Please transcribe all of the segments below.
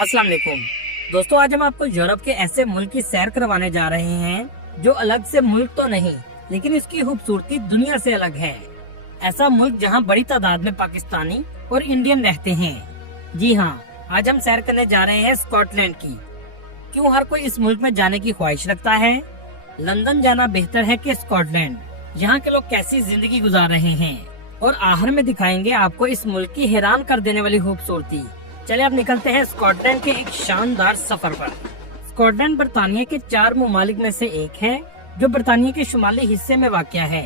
अस्सलाम वालेकुम दोस्तों, आज हम आपको यूरोप के ऐसे मुल्क की सैर करवाने जा रहे हैं जो अलग से मुल्क तो नहीं, लेकिन इसकी खूबसूरती दुनिया से अलग है। ऐसा मुल्क जहां बड़ी तादाद में पाकिस्तानी और इंडियन रहते हैं। जी हाँ, आज हम सैर करने जा रहे हैं स्कॉटलैंड की। क्यों हर कोई इस मुल्क में जाने की ख्वाहिश रखता है? लंदन जाना बेहतर है कि स्कॉटलैंड? यहाँ के लोग कैसी जिंदगी गुजार रहे हैं, और आखिर में दिखाएंगे आपको इस मुल्क की हैरान कर देने वाली खूबसूरती। चले अब निकलते हैं स्कॉटलैंड के एक शानदार सफर पर। स्कॉटलैंड बरतानिया के 4 ममालिक में से एक है जो बरतानिया के शुमाली हिस्से में वाक़या है।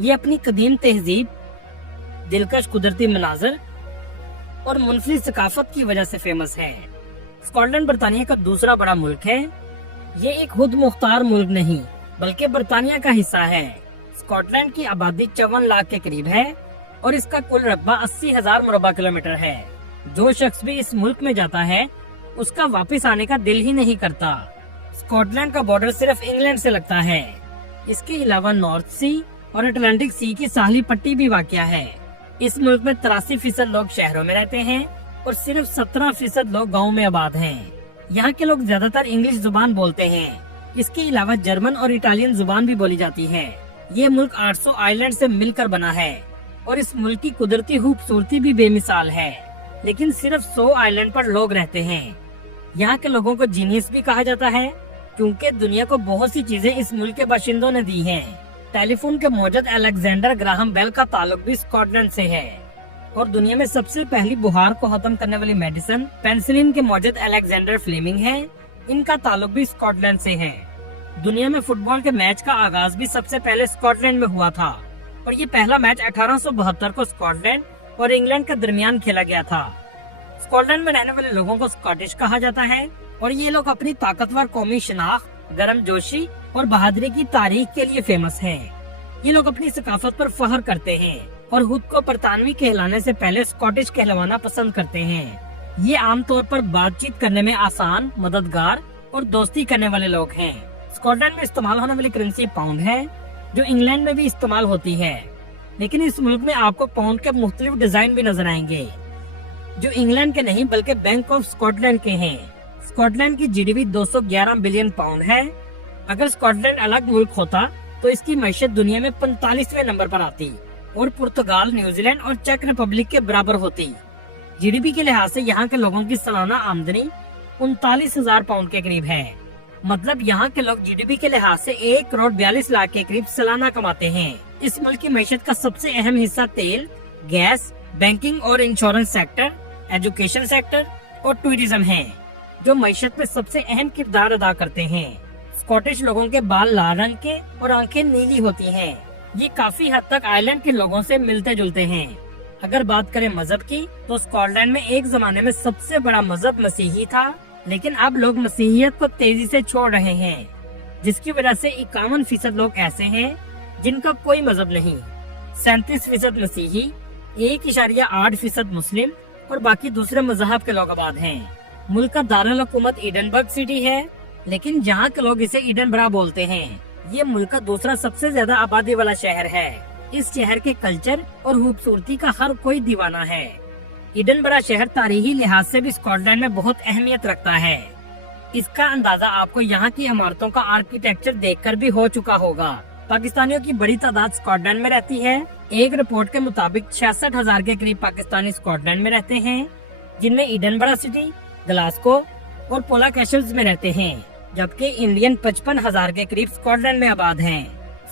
ये अपनी कदीम तहजीब, दिलकश कुदरती मनाजर और मुनफरिद सकाफत की वजह से फेमस है। स्कॉटलैंड बरतानिया का दूसरा बड़ा मुल्क है। ये एक खुद मुख्तार मुल्क नहीं बल्कि बरतानिया का हिस्सा है। स्कॉटलैंड की आबादी 54 लाख के करीब है और इसका कुल रकबा 80,000 मुरबा किलोमीटर है। जो शख्स भी इस मुल्क में जाता है उसका वापस आने का दिल ही नहीं करता। स्कॉटलैंड का बॉर्डर सिर्फ इंग्लैंड से लगता है। इसके अलावा नॉर्थ सी और अटलांटिक सी की साहली पट्टी भी वाक़या है। इस मुल्क में 83% लोग शहरों में रहते हैं और सिर्फ 17% लोग गाँव में आबाद हैं। यहाँ के लोग ज्यादातर इंग्लिश जुबान बोलते हैं। इसके अलावा जर्मन और इटालियन जुबान भी बोली जाती है। ये मुल्क 800 आइलैंड से मिलकर बना है और इस मुल्क की कुदरती खूबसूरती भी बेमिसाल है। लेकिन सिर्फ 100 आइलैंड पर लोग रहते हैं। यहाँ के लोगों को जीनियस भी कहा जाता है क्योंकि दुनिया को बहुत सी चीजें इस मुल्क के बाशिंदों ने दी हैं। टेलीफोन के मौजूद अलेक्जेंडर ग्राहम बेल का ताल्लुक भी स्कॉटलैंड से है और दुनिया में सबसे पहली बुखार को खत्म करने वाली मेडिसिन पेनिसिलिन के मौजूद अलेक्जेंडर फ्लेमिंग है। इनका ताल्लुक भी स्कॉटलैंड से है। दुनिया में फुटबॉल के मैच का आगाज भी सबसे पहले स्कॉटलैंड में हुआ था और ये पहला मैच 1872 को स्कॉटलैंड और इंग्लैंड के दरमियान खेला गया था। स्कॉटलैंड में रहने वाले लोगों को स्कॉटिश कहा जाता है और ये लोग अपनी ताकतवर कौमी शनाख्त, गर्मजोशी और बहादुरी की तारीख के लिए फेमस हैं। ये लोग अपनी सकाफत पर फख्र करते हैं और खुद को बरतानवी कहलाने से पहले स्कॉटिश कहलवाना पसंद करते हैं। ये आमतौर पर बातचीत करने में आसान, मददगार और दोस्ती करने वाले लोग हैं। स्कॉटलैंड में इस्तेमाल होने वाली करेंसी पाउंड है जो इंग्लैंड में भी इस्तेमाल होती है, लेकिन इस मुल्क में आपको पाउंड के मुख्तलिफ डिजाइन भी नजर आएंगे जो इंग्लैंड के नहीं बल्कि बैंक ऑफ स्कॉटलैंड के हैं। स्कॉटलैंड की जीडीपी 211 बिलियन पाउंड है। अगर स्कॉटलैंड अलग मुल्क होता तो इसकी मैशत दुनिया में 45वें नंबर पर आती और पुर्तगाल, न्यूजीलैंड और चेक रिपब्लिक के बराबर होती। जीडीपी के लिहाज से यहाँ के लोगों की सालाना आमदनी 39,000 पाउंड के करीब है। मतलब यहाँ के लोग जीडीपी के लिहाज से 1 करोड़ 42 लाख के करीब सालाना कमाते हैं। इस मुल्क की मैशत का सबसे अहम हिस्सा तेल, गैस, बैंकिंग और इंश्योरेंस सेक्टर, एजुकेशन सेक्टर और टूरिज्म है जो मैशत में सबसे अहम किरदार अदा करते हैं। स्कॉटिश लोगों के बाल लाल रंग के और आंखें नीली होती हैं। ये काफी हद तक आइलैंड के लोगों से मिलते जुलते हैं। अगर बात करें मजहब की तो स्कॉटलैंड में एक जमाने में सबसे बड़ा मजहब मसीही था, लेकिन अब लोग मसीहियत को तेजी से छोड़ रहे हैं, जिसकी वजह से 51% लोग ऐसे हैं जिनका कोई मजहब नहीं, 37% मसीही, 1.8% मुस्लिम और बाकी दूसरे मजहब के लोग आबाद हैं। मुल्क का दारुल हुकूमत एडिनबर्ग सिटी है, लेकिन यहाँ के लोग इसे एडिनबरा बोलते हैं। ये मुल्क का दूसरा सबसे ज्यादा आबादी वाला शहर है। इस शहर के कल्चर और खूबसूरती का हर कोई दीवाना है। एडिनबरा शहर तारीखी लिहाज से भी स्कॉटलैंड में बहुत अहमियत रखता है। इसका अंदाजा आपको यहाँ की इमारतों का आर्किटेक्चर देखकर भी हो चुका होगा। पाकिस्तानियों की बड़ी तादाद स्कॉटलैंड में रहती है। एक रिपोर्ट के मुताबिक 66,000 के करीब पाकिस्तानी स्कॉटलैंड में रहते हैं, जिनमें एडिनबरा सिटी, ग्लासगो और पोला कैशल्स में रहते हैं, जबकि इंडियन 55,000 के करीब स्कॉटलैंड में आबाद हैं।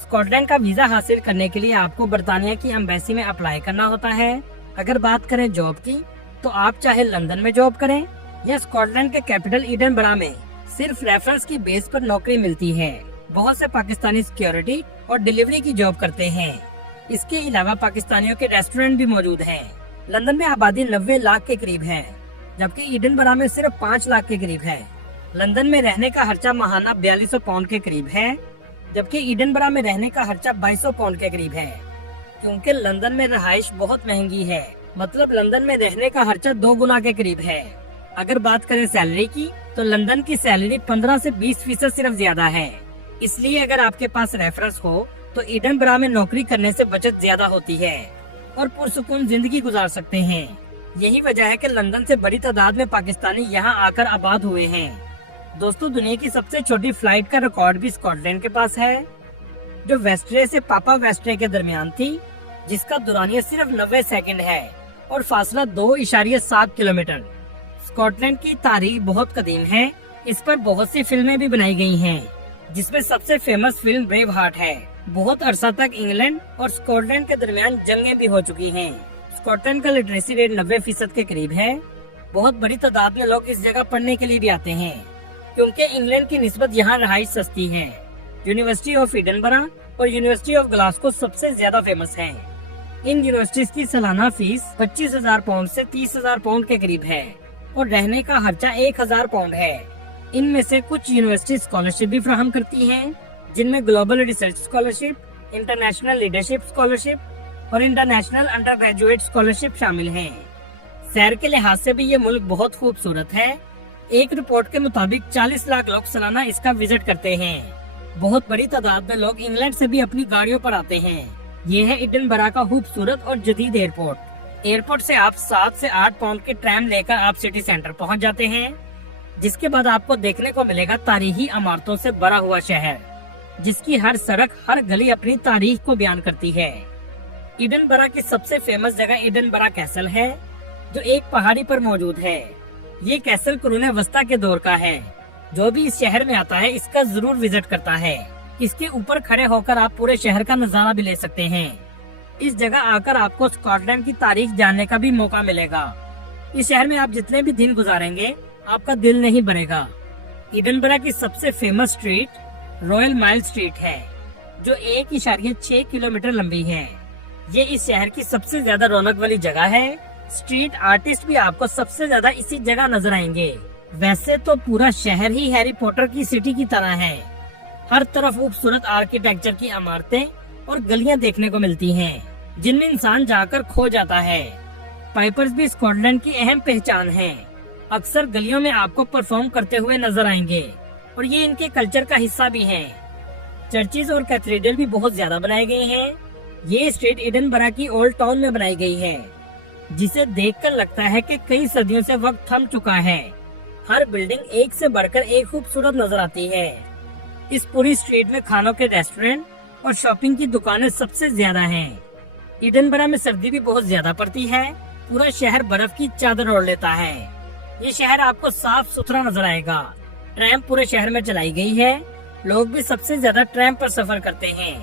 स्कॉटलैंड का वीजा हासिल करने के लिए आपको बरतानिया की एम्बेसी में अप्लाई करना होता है। अगर बात करें जॉब की तो आप चाहे लंदन में जॉब करें या स्कॉटलैंड के कैपिटल एडिनबरा में, सिर्फ रेफरेंस की बेस पर नौकरी मिलती है। बहुत से पाकिस्तानी सिक्योरिटी और डिलीवरी की जॉब करते हैं। इसके अलावा पाकिस्तानियों के रेस्टोरेंट भी मौजूद हैं। लंदन में आबादी 90 लाख के करीब है, जबकि एडिनबरा में सिर्फ 5 लाख के करीब है। लंदन में रहने का खर्चा माहाना 4200 पाउंड के करीब है, जबकि एडिनबरा में रहने का खर्चा 2200 पाउंड के करीब है। क्योंकि लंदन में रहाइश बहुत महंगी है, मतलब लंदन में रहने का खर्चा 2 गुना के करीब है। अगर बात करें सैलरी की तो लंदन की सैलरी 15 से 20% सिर्फ ज्यादा है। इसलिए अगर आपके पास रेफरेंस हो तो एडिनबरा में नौकरी करने से बचत ज्यादा होती है और पुरसुकून जिंदगी गुजार सकते हैं। यही वजह है कि लंदन से बड़ी तादाद में पाकिस्तानी यहाँ आकर आबाद हुए हैं। दोस्तों, दुनिया की सबसे छोटी फ्लाइट का रिकॉर्ड भी स्कॉटलैंड के पास है, जो वेस्टरे से पापा वेस्टरे के दरमियान थी, जिसका दुरानिया सिर्फ 90 सेकंड है और फासला 2.7 किलोमीटर। स्कॉटलैंड की तारीख बहुत कदीम है। इस पर बहुत सी फिल्में भी बनाई गई हैं, जिसमें सबसे फेमस फिल्म ब्रेव हार्ट है। बहुत अरसा तक इंग्लैंड और स्कॉटलैंड के दरमियान जंगें भी हो चुकी हैं। स्कॉटलैंड का लिटरेसी रेट 90% के करीब है। बहुत बड़ी तादाद में लोग इस जगह पढ़ने के लिए भी आते हैं, क्योंकि इंग्लैंड की निस्बत यहाँ रहाइश सस्ती है। यूनिवर्सिटी ऑफ एडिनबरा और यूनिवर्सिटी ऑफ ग्लासगो सबसे ज्यादा फेमस है। इन यूनिवर्सिटीज की सालाना फीस 25,000 पाउंड से 30,000 पाउंड के करीब है और रहने का खर्चा 1,000 पाउंड है। इनमें से कुछ यूनिवर्सिटी स्कॉलरशिप भी फराहम करती हैं, जिनमें global research scholarship, international leadership scholarship और इंटरनेशनल अंडर ग्रेजुएट स्कॉलरशिप शामिल हैं। सैर के लिहाज से भी ये मुल्क बहुत खूबसूरत है। एक रिपोर्ट के मुताबिक 40 लाख लोग सालाना इसका विजिट करते हैं। बहुत बड़ी तादाद में लोग इंग्लैंड से भी अपनी गाड़ियों पर आते हैं। ये है एडिनबरा का खूबसूरत और जदीद एयरपोर्ट। एयरपोर्ट से आप 7 से 8 पाउंड की ट्रैम लेकर आप सिटी सेंटर पहुंच जाते हैं, जिसके बाद आपको देखने को मिलेगा तारीखी इमारतों से भरा हुआ शहर, जिसकी हर सड़क हर गली अपनी तारीख को बयान करती है। एडिनबरा की सबसे फेमस जगह एडिनबरा कैसल है, जो एक पहाड़ी पर मौजूद है। ये कैसल कुरून वस्ता के दौर का है। जो भी इस शहर में आता है इसका जरूर विजिट करता है। इसके ऊपर खड़े होकर आप पूरे शहर का नजारा भी ले सकते हैं। इस जगह आकर आपको स्कॉटलैंड की तारीख जानने का भी मौका मिलेगा। इस शहर में आप जितने भी दिन गुजारेंगे आपका दिल नहीं भरेगा। एडिनबरा की सबसे famous street royal mile street है, जो 1.6 किलोमीटर लंबी है। ये इस शहर की सबसे ज्यादा रौनक वाली जगह है। स्ट्रीट आर्टिस्ट भी आपको सबसे ज्यादा इसी जगह नजर आएंगे। वैसे तो पूरा शहर ही हैरी पॉटर की सिटी की तरह है। हर तरफ खूबसूरत आर्किटेक्चर की इमारतें और गलियां देखने को मिलती हैं, जिनमें इंसान जाकर खो जाता है। पाइपर्स भी स्कॉटलैंड की अहम पहचान है। अक्सर गलियों में आपको परफॉर्म करते हुए नजर आएंगे और ये इनके कल्चर का हिस्सा भी है। चर्चिज और कैथेड्रल भी बहुत ज्यादा बनाए गए हैं। ये स्ट्रीट एडिनबरा की ओल्ड टाउन में बनाई गई है, जिसे देखकर लगता है कि कई सदियों से वक्त थम चुका है। हर बिल्डिंग एक से बढ़कर एक खूबसूरत नजर आती है। इस पूरी स्ट्रीट में खानों के रेस्टोरेंट और शॉपिंग की दुकानें सबसे ज्यादा हैं। एडिनबरा में सर्दी भी बहुत ज्यादा पड़ती है। पूरा शहर बर्फ की चादर ओढ़ लेता है। ये शहर आपको साफ सुथरा नजर आएगा। ट्रैम पूरे शहर में चलाई गई है। लोग भी सबसे ज्यादा ट्रैम पर सफर करते हैं।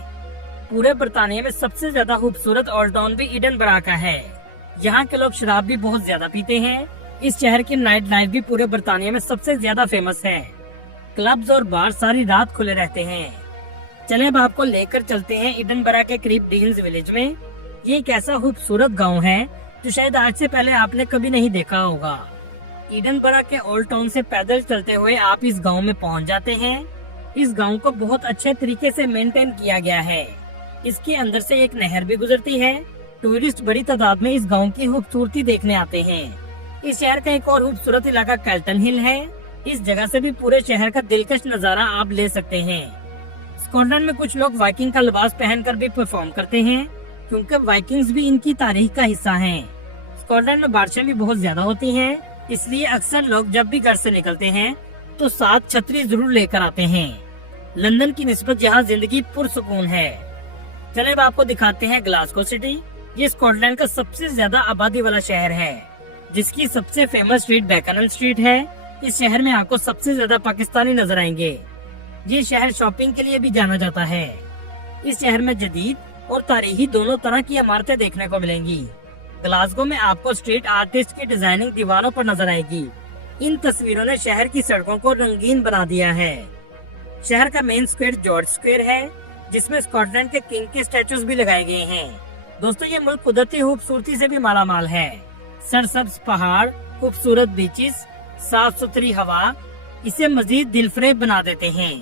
पूरे बरतानिया में सबसे ज्यादा खूबसूरत ओल्ड टाउन भी एडिनबरा का है। यहाँ के लोग शराब भी बहुत ज्यादा पीते हैं। इस शहर की नाइट लाइफ भी पूरे बरतानिया में सबसे ज्यादा फेमस है। क्लब्स और बार सारी रात खुले रहते हैं। चले अब आपको लेकर चलते हैं एडिनबरा के करीब डीन्स विलेज में। ये एक ऐसा खूबसूरत गांव है जो शायद आज से पहले आपने कभी नहीं देखा होगा। एडिनबरा के ओल्ड टाउन से पैदल चलते हुए आप इस गांव में पहुंच जाते हैं। इस गांव को बहुत अच्छे तरीके से मेंटेन किया गया है। इसके अंदर से एक नहर भी गुजरती है। टूरिस्ट बड़ी तादाद में इस गांव की खूबसूरती देखने आते हैं। इस शहर का एक और खूबसूरत इलाका कैल्टन हिल है। इस जगह से भी पूरे शहर का दिलकश नजारा आप ले सकते हैं। स्कॉटलैंड में कुछ लोग वाइकिंग का लिबास पहनकर भी परफॉर्म करते हैं, क्योंकि वाइकिंग्स भी इनकी तारीख का हिस्सा हैं। स्कॉटलैंड में बारिशें भी बहुत ज्यादा होती हैं, इसलिए अक्सर लोग जब भी घर से निकलते हैं तो साथ छतरी जरूर लेकर आते हैं। लंदन की निस्बत यहाँ जिंदगी पुरसुकून है। चले अब आपको दिखाते हैं ग्लासगो सिटी। ये स्कॉटलैंड का सबसे ज्यादा आबादी वाला शहर है, जिसकी सबसे फेमस स्ट्रीट बैकनल स्ट्रीट है। इस शहर में आपको सबसे ज्यादा पाकिस्तानी नजर आएंगे। ये शहर शॉपिंग के लिए भी जाना जाता है। इस शहर में जदीद और तारीखी दोनों तरह की इमारतें देखने को मिलेंगी। ग्लासगो में आपको स्ट्रीट आर्टिस्ट की डिजाइनिंग दीवारों पर नजर आएगी। इन तस्वीरों ने शहर की सड़कों को रंगीन बना दिया है। शहर का मेन स्क्वायर जॉर्ज स्क्वायर है, जिसमें स्कॉटलैंड के किंग के स्टैचूज भी लगाए गए हैं। दोस्तों, ये मुल्क कुदरती खूबसूरती से भी मालामाल है। सरसब्ज पहाड़, खूबसूरत बीचेस, साफ सुथरी हवा इसे मजीद दिलफरेब बना देते हैं।